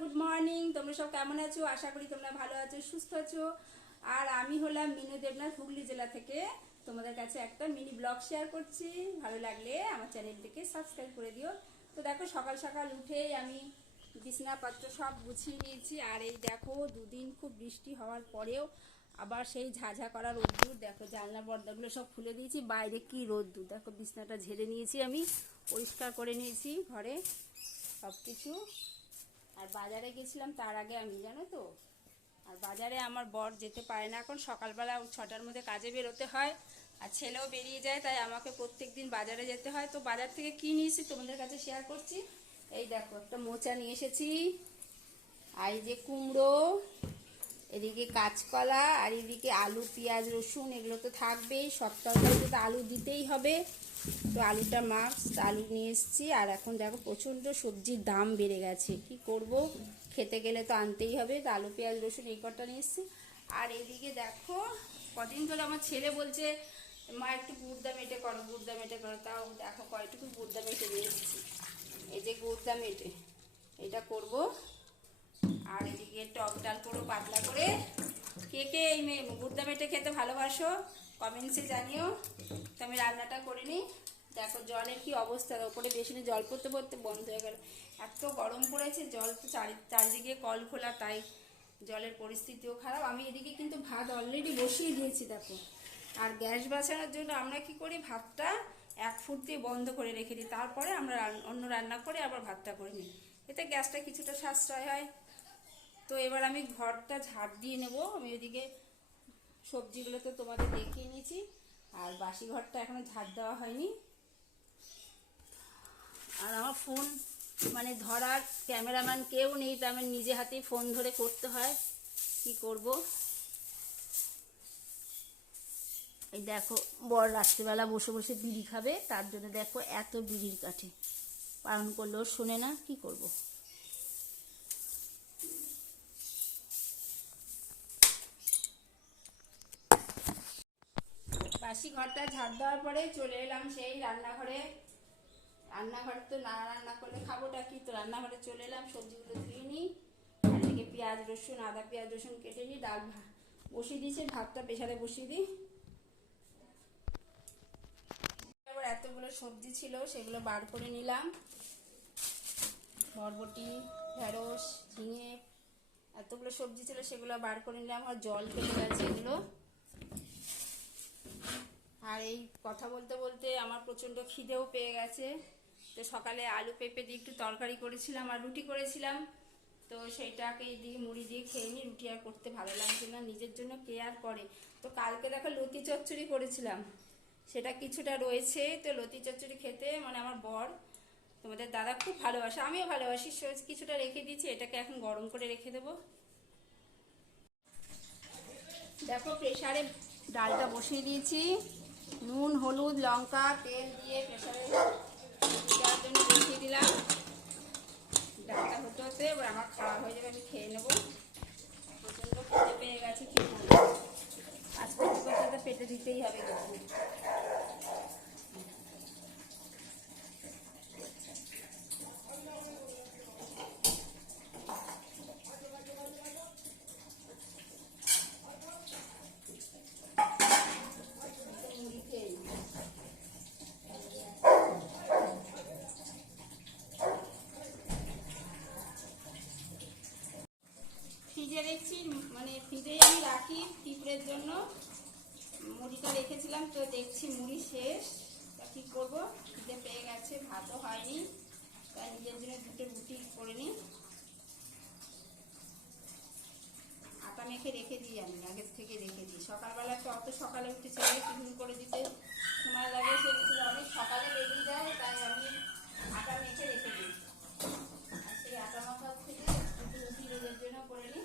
Good morning. তোমরা সব কেমন আছো? আশা করি তোমরা ভালো আছো, সুস্থ আছো। আর আমি হলাম মিনু দেবনাথ, হুগলি জেলা থেকে তোমাদের কাছে একটা মিনি ব্লগ শেয়ার করছি। ভালো লাগলে আমার চ্যানেলটিকে সাবস্ক্রাইব করে দিও। তো দেখো, সকাল সকাল উঠেই আমি বিছনাপত্র সব গুছিয়ে নিয়েছি। আর এই দেখো, দুদিন খুব বৃষ্টি হওয়ার পরেও আবার সেই ঝাঝা করা রোদ্দুর। দেখো, জানলা পর্দাগুলো সব খুলে দিয়েছি, বাইরে কি রোদ্দুর। দেখো, বিছনাটা ঝেড়ে নিয়েছি, আমি পরিষ্কার করে নিয়েছি ঘরে সব কিছু। আর বাজারে গেছিলাম তার আগে আমি, জানো তো। আর বাজারে আমার বর যেতে পারে না এখন, সকালবেলা 6টার মধ্যে কাজে বেরোতে হয়, আর ছেলেও বেরিয়ে যায়, তাই আমাকে প্রত্যেক দিন বাজারে যেতে হয়। তো বাজার থেকে কী নিয়েছি তোমাদের কাছে শেয়ার করছি। এই দেখো, একটা মোচা নিয়ে এসেছি, আর এই যে কুমড়ো, এদিকে কাঁচকলা, আর এদিকে আলু, পেঁয়াজ, রসুন, এগুলো তো থাকবেই, সব তরকারিতে তো আলু দিতেই হবে। তো আলুটা মাস্ট, আলু নিয়ে এসেছি। আর এখন দেখো, প্রচণ্ড সবজির দাম বেড়ে গেছে, কি করব, খেতে গেলে তো আনতেই হবে। তো আলু, পেঁয়াজ, রসুন এই কটা নিয়ে এসেছি। আর এদিকে দেখো, কদিন ধরে আমার ছেলে বলছে মা একটু গুড়দা মেটে করো, গুড়দা মেটে করো। তাও দেখো কয়টুকু গুড়দা মেটে নিয়ে এসেছি। এই যে গুড়দা মেটে, এটা করব। আর এদিকে টক ডাল করবো পাতলা করে। কে কে এই গুড়দা মেটে খেতে ভালোবাসো কমেন্টসে জানিও। তো আমি রান্নাটা করিনি। দেখো জলের কি অবস্থা, ওপরে বেসিনে জল পড়তে পড়তে বন্ধ হয়ে গেল। এত গরম পড়েছে, জল তো চারিদিকে কল খোলা, তাই জলের পরিস্থিতিও খারাপ। আমি এদিকে কিন্তু ভাত অলরেডি বসিয়ে দিয়েছি দেখো। আর গ্যাস বাঁচানোর জন্য আমরা কি করি, ভাতটা 1 ফুট দিয়ে বন্ধ করে রেখে দিই, তারপরে আমরা অন্য রান্না করে আবার ভাতটা করে নিই। এতে গ্যাসটা কিছুটা সাশ্রয় হয়। তো এবার আমি ঘরটা ঝাড় দিয়ে নেব। আমি ওইদিকে সবজিগুলো তো তোমাদের দেখিয়ে নিয়েছি, আর বাসি ঘরটা এখনো ঝাড় দেওয়া হয়নি। আর আমার ফোন মানে ধরার ক্যামেরাম্যান কেউ নেই, তো আমি নিজে হাতেই ফোন ধরে করতে হয়, কি করব। এই দেখো, বর রাত্রিবেলা বসে বসে বিড়ি খাবে, তার জন্য দেখো এত বিড়ির কাঠি, পালন করলেও শোনে না, কি করব। বাসি ঘরটা ঝাড় দেওয়ার পরে চলে এলাম সেই রান্নাঘরে। রান্নাঘরে তো না রান্না করলে খাবোটা কি, তো রান্নাঘরে চলে এলাম, সবজিগুলো ধুয়ে নিই। আর এদিকে পেঁয়াজ রসুন, আদা পেঁয়াজ রসুন কেটে নিই, ডাল বসিয়ে দিয়েছি, ভাতটা প্রেসারে বসিয়ে দিই। এবার এতগুলো সবজি ছিল, সেগুলো বার করে নিলাম। বরবটি, ঢেঁড়স, ঝিঙে, এতগুলো সবজি ছিল, সেগুলো বার করে নিলাম। আর জল কেটে গেছে এগুলো। আর এই কথা বলতে বলতে আমার প্রচণ্ড খিদেও পেয়ে গেছে। তো সকালে আলু পেঁপে দিয়ে একটু তরকারি করেছিলাম, আর রুটি করেছিলাম। তো সেইটাকে দিয়ে মুড়ি দিয়ে খেয়ে নিই। রুটি আর করতে ভালো লাগছে না, নিজের জন্য কে আর করে। তো কালকে দেখো লতি চচ্চড়ি করেছিলাম, সেটা কিছুটা রয়েছে। তো লতি চচ্চড়ি খেতে মানে আমার বর, তোমাদের দাদা খুব ভালোবাসে, আমিও ভালোবাসি, কিছুটা রেখে দিয়েছি, এটাকে এখন গরম করে রেখে দেবো। দেখো, প্রেসারে ডালটা বসিয়ে দিয়েছি, নুন, হলুদ, লঙ্কা, তেল দিয়ে প্রেসারে দেওয়ার জন্য বসিয়ে দিলাম। ডালটা হতে হতে এবার আমার খাওয়া হয়ে যাবে, আমি খেয়ে নেবো। প্রচণ্ড খেতে পেয়ে গেছে, কি করবো, আজকে তো পেটে দিতেই হবে কিছু। ফ্রিজে রেখেছি, মানে ফ্রিজেই আমি রাখি টিপড়ের জন্য। মুড়িটা রেখেছিলাম, তো দেখছি মুড়ি শেষ, তা কী করবো, খিদে পেয়ে গেছে, ভাতও হয়নি, তাই নিজের জন্য দুটো রুটি করে নিই। আটা মেখে রেখে দিই, আমি আগের থেকে রেখে দিই। সকালবেলা তো অত সকালে উঠে ছেলে টিফিন করে দিতে সময় লাগে, সেগুলো অনেক সকালে বেরিয়ে যায়, তাই আমি আটা মেখে রেখে দিই। আর সেই আটা মাখা থেকে দুটো রুটি নিজের জন্য করে নিই।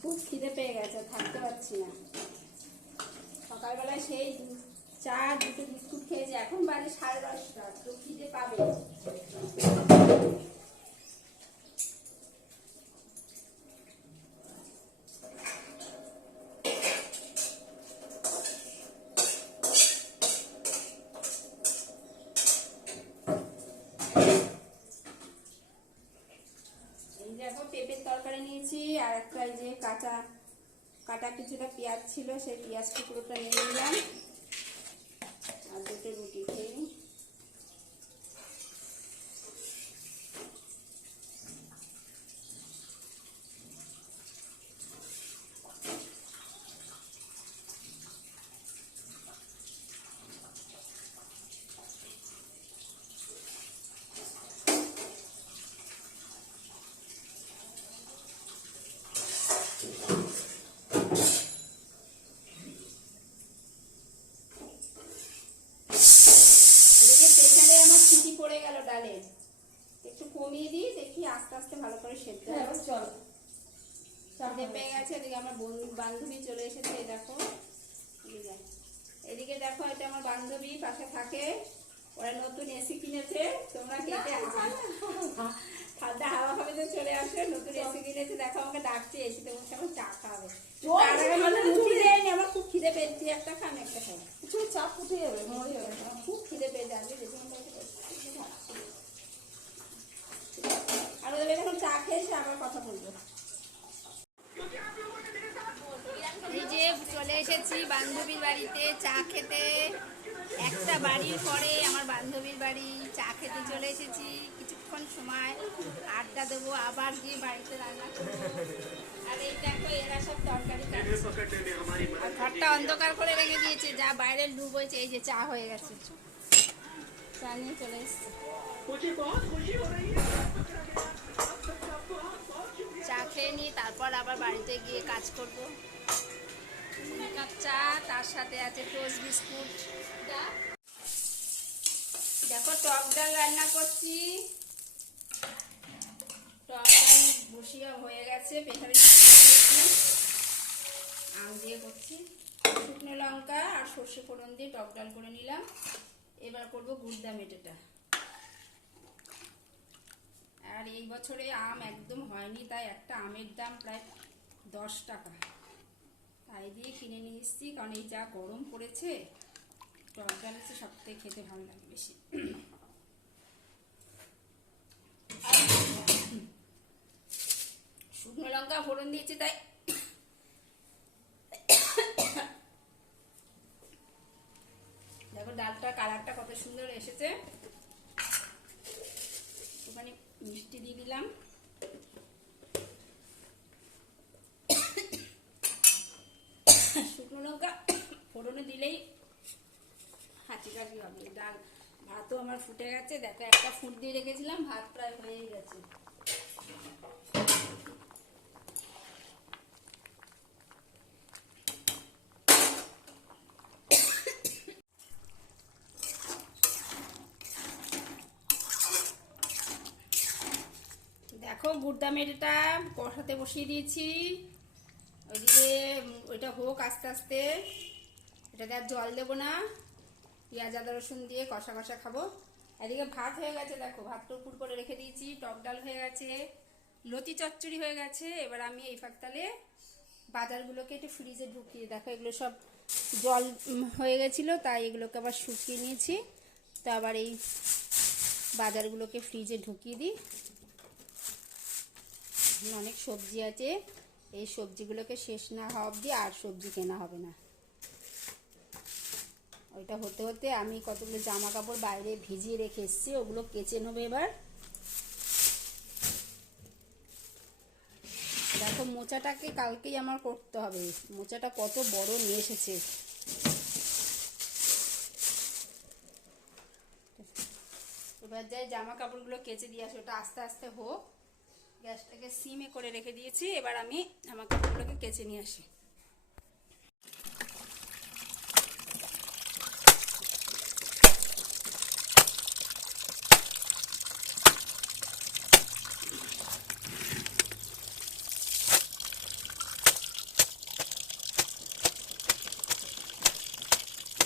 খুব খিদে পেয়ে গেছে, থাকতে পারছি না। সকালবেলায় সেই চা, দুটো বিস্কুট খেয়েছি, এখন বাজে 10:30, তো খিদে পাবে। কাটা কিছুটা পেঁয়াজ ছিল, সেই পেঁয়াজ টুকরোটা নিয়ে নিলাম আর দুটো রুটি খেয়ে নিই। পড়ে গেল ডালে, একটু কমিয়ে দিই, দেখি আস্তে আস্তে ভালো করে সেদ্ধ হবে। খিদে পেয়ে গেছে। এদিকে আমার বান্ধবী চলে এসেছে, এই দেখো এদিকে দেখো, এটা আমার বান্ধবী পাশে থাকে, ওরা নতুন এসি কিনেছে, তোমরা কেটে ঠান্ডা হাওয়া খাবে তো চলে আসে, নতুন এসি কিনেছে, দেখো আমাকে ডাকছে এসিতে বসে আমার চা খাবে। আমার খুব খিদে পেয়েছি, একটা খান একটা খাই, চা ফুটে যাবে, খুব খিদে পেয়ে যাবে। আর ওদের এখন চা খেয়েছে, আবার কথা বলবো। এই যে চলে এসেছি বান্ধবীর বাড়িতে চা খেতে, একটা বাড়ির পরে আমার বান্ধবীর বাড়ি চা খেতে চলে এসেছি। কিছুক্ষণ সময় আড্ডা দেবো, আবার গিয়ে বাড়িতে রান্না করবো। আর এই দেখো এরা সব তরকারি আর ঘরটা অন্ধকার করে রেখে দিয়েছে, যা বাইরের ডুব হয়েছে। এই যে চা হয়ে গেছে, চা নিয়ে চলে এসছে। চা খেয়ে নিয়ে তারপর আবার বাড়িতে গিয়ে কাজ করবো। কাপ চা, তার সাথে আছে টোস্ট বিস্কুট। দেখো টক ডাল রান্না করছি, টক ডাল বসিয়ে হয়ে গেছে, প্রেসারে আম দিয়ে করছি। শুকনো লঙ্কা আর সর্ষে ফোড়ন দিয়ে টক ডাল করে নিলাম। এবার করবো গুড়দা মেটেটা। আর এই বছরে আম একদম হয়নি, তাই একটা আমের দাম প্রায় 10 টাকা, তাই দিয়ে কিনে নিয়ে এসেছি। কারণ এই যা গরম পড়েছে, টক ডাল হচ্ছে সব থেকে খেতে ভালো লাগে বেশি। শুকনো লঙ্কা ফোড়ন দিয়েছি, তাই দেখো ডালটার কালারটা কত সুন্দর এসেছে। একটুখানি মিষ্টি দিয়ে দিলাম। শুকনো লঙ্কা ফোড়নে দিলেই হাঁচি কাশি হবে। ডাল ভাতও আমার ফুটে গেছে, দেখো একটা ফুট দিয়ে রেখেছিলাম, ভাত প্রায় হয়েই গেছে। দেখো গুড়দা মেটেটা কষাতে বসিয়ে দিয়েছি, ওইদিকে ওইটা হোক আস্তে আস্তে। এটাতে আর জল দেবো না, পেঁয়াজ আদা রসুন দিয়ে কষা কষা খাবো। এদিকে ভাত হয়ে গেছে, দেখো ভাতটা উপর করে রেখে দিয়েছি, টক ডাল হয়ে গেছে, লতি চচ্চড়ি হয়ে গেছে। এবার আমি এই ফাঁকতালে বাজারগুলোকে একটু ফ্রিজে ঢুকিয়ে, দেখো এগুলো সব জল হয়ে গেছিলো, তাই এগুলোকে আবার শুকিয়ে নিয়েছি। তো আবার এই বাজারগুলোকে ফ্রিজে ঢুকিয়ে দিই। অনেক সবজি আছে, এই সবজিগুলোকে শেষ না হওয়া অবধি আর সবজি কেনা হবে না। ওইটা হতে হতে আমি কতগুলো জামা কাপড় বাইরে ভিজিয়ে রেখে এসেছি, ওগুলো কেচে নেবো এবার। দেখো মোচাটাকে কালকেই আমার করতে হবে, মোচাটা কত বড় নিয়ে এসেছে। এবার যাই জামা কাপড়গুলো কেচে দিয়ে আসি, ওটা আস্তে আস্তে হোক। গ্যাসটাকে সিমে করে রেখে দিয়েছি, এবার আমি জামা কাপড়গুলোকে কেচে নিয়ে আসি।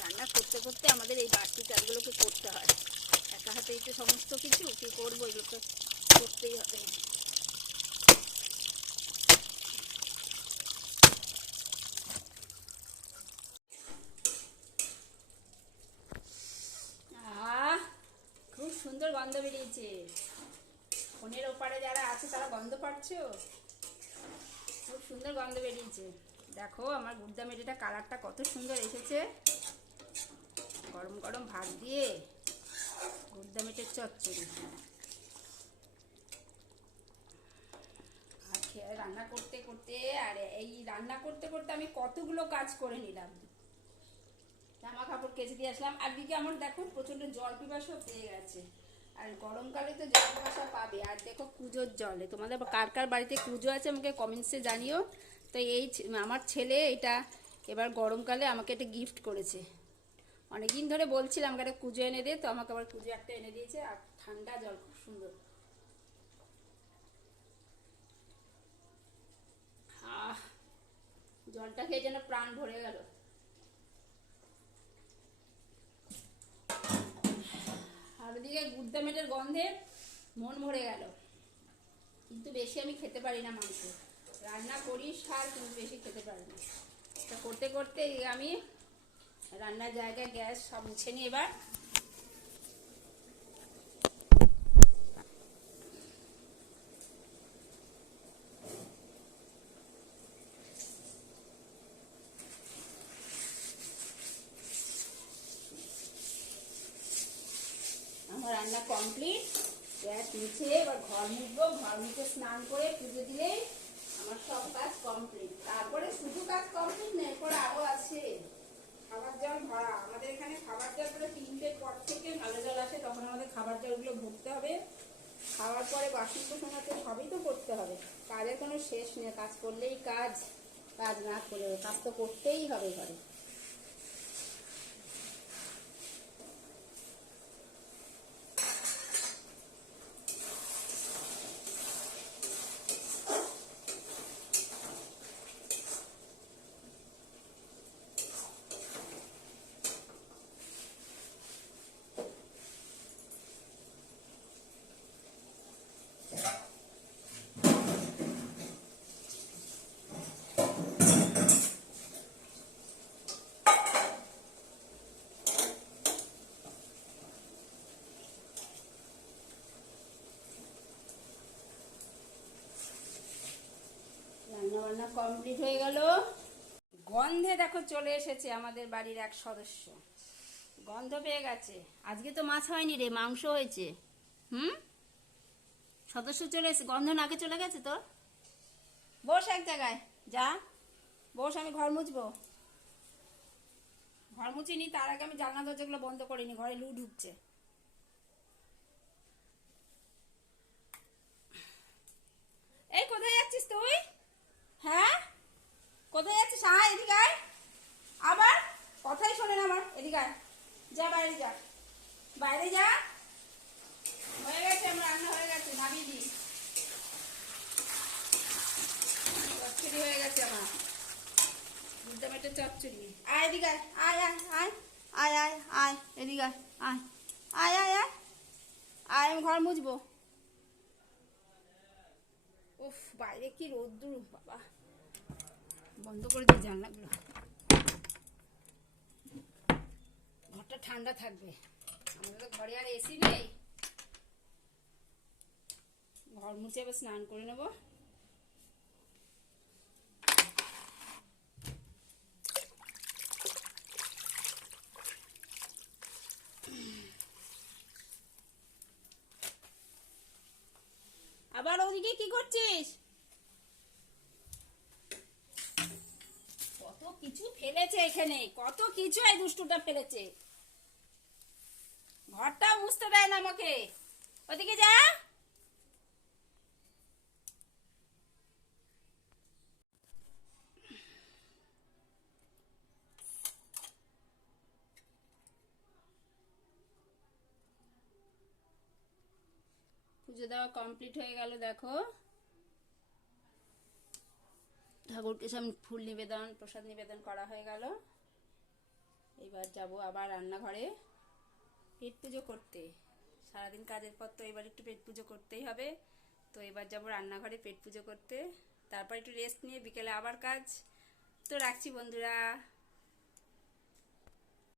রান্না করতে করতে আমাদের এই বাড়তি কাজগুলোকে করতে হয়, একা হাতেই তো সমস্ত কিছু, কি করবো, এগুলো তো করতেই হবে। খুব সুন্দর গন্ধ বেরিয়েছে। ফোনের ওপারে যারা আছে তারা গন্ধ পাচ্ছ, খুব সুন্দর গন্ধ বেরিয়েছে। দেখো আমার গুড়দা মেটেটা কালারটা কত সুন্দর এসেছে। গরম গরম ভাত দিয়ে গুড়দা মেটের চচ্চড়ি। আর রান্না করতে করতে রান্না করতে করতে আমি কতগুলো কাজ করে নিলাম। জামা কাপড় কেচে দিয়ে আসলাম। আর দিকে আমার দেখো প্রচন্ড জল পিপাসাও পেয়ে গেছে। আর গরমকালে তো জল পিপাসা পাবে। আর দেখো কুজোর জলে, তোমাদের কার কার বাড়িতে কুজো আছে আমাকে কমেন্টসে জানিও। তো আমার ছেলে এটা এবার গরমকালে আমাকে এটা গিফট করেছে। অনেকদিন ধরে বলছিলাম আমাকে একটা কুজো এনে দে, তো আমাকে আবার কুজো একটা এনে দিয়েছে। আর ঠান্ডা জল, খুব সুন্দর। জলটা খেয়ে যেন প্রাণ ভরে গেল। আর ওদিকে গুড়দা মেটের গন্ধে মন ভরে গেল। কিন্তু বেশি আমি খেতে পারি না মাংস। রান্না করি সার, কিন্তু বেশি খেতে পারি না। তো করতে করতে আমি রান্নার জায়গায় গ্যাস সব মুছে নিই। এবার আমার রান্না কমপ্লিট। গ্যাস মুছে এবার ঘর মুছবো। ঘর মুছে স্নান করে পুজো দিলেই আমার সব কাজ কমপ্লিট। তারপরে শুধু কাজ কমপ্লিট না, এরপরে আরো আছে খাবার জল ভরা। আমাদের এখানে খাবার জল পরে 3টের পর থেকে ভালো জল আসে, তখন আমাদের খাবার জলগুলো ভরতে হবে। খাওয়ার পরে বাসন কোসন আছে, সবই তো করতে হবে। কাজের কোনো শেষ নেই। কাজ করলেই কাজ, কাজ না করে কাজ তো করতেই হবে ঘরে। রান্না কমপ্লিট হয়ে গেল। গন্ধে দেখো চলে এসেছে আমাদের বাড়ির এক সদস্য। গন্ধ পেয়ে গেছে। আজকে তো মাছ হয়নি রে, মাংস হয়েছে। সদস্য চলে এসেছে, গন্ধ নাকে চলে গেছে তোর। বস এক জায়গায়, যা বস, আমি ঘর মুছবো। ঘর মুছিনি, তার আগে আমি জানলা দরজাগুলো বন্ধ করিনি, ঘরে লু ঢুকছে। এই কোথায় যাচ্ছিস তুই? হ্যাঁ, কোথায় যাচ্ছিস? হ্যাঁ, এদিকে আয়। আবার কথাই শোনে না আমার। এদিকে আয়, যা বাইরে যা, বাইরে যা। হয়ে গেছে, আমার রান্না হয়ে গেছে, নামিয়ে দি। চচ্চড়ি হয়ে গেছে আমার, গুড়দা মেটের চচ্চড়ি। আয় এদিকে আয়, আয় আয় আয় আয় আয় আয়, এদিকে আয়, আয় আয় আয় আয় আয়, আমি ঘর মুছবো। উফ, বাইরে কি রোদ্দুর বাবা। বন্ধ করে দিই জানলাগুলো, ঘরটা ঠান্ডা থাকবে। আমাদের তো ঘরে আর এসি নেই। ঘর মুছে এবার স্নান করে নেব। আবার ওদিকে কি করছিস? কত কিছু ফেলেছে এখানে, কত কিছু এই দুষ্টুটা ফেলেছে। ঘরটা মুছতে দেয় না আমাকে। ওদিকে যা। পুজো দেওয়া কমপ্লিট হয়ে গেল। দেখো ঠাকুরকে সামনে ফুল নিবেদন, প্রসাদ নিবেদন করা হয়ে গেল। এবার যাব আবার রান্নাঘরে পেট পুজো করতে। সারাদিন কাজের পর তো এবার একটু পেট পুজো করতেই হবে। তো এবার যাব রান্নাঘরে পেট পুজো করতে। তারপর একটু রেস্ট নিয়ে বিকেলে আবার কাজ। তো রাখছি বন্ধুরা।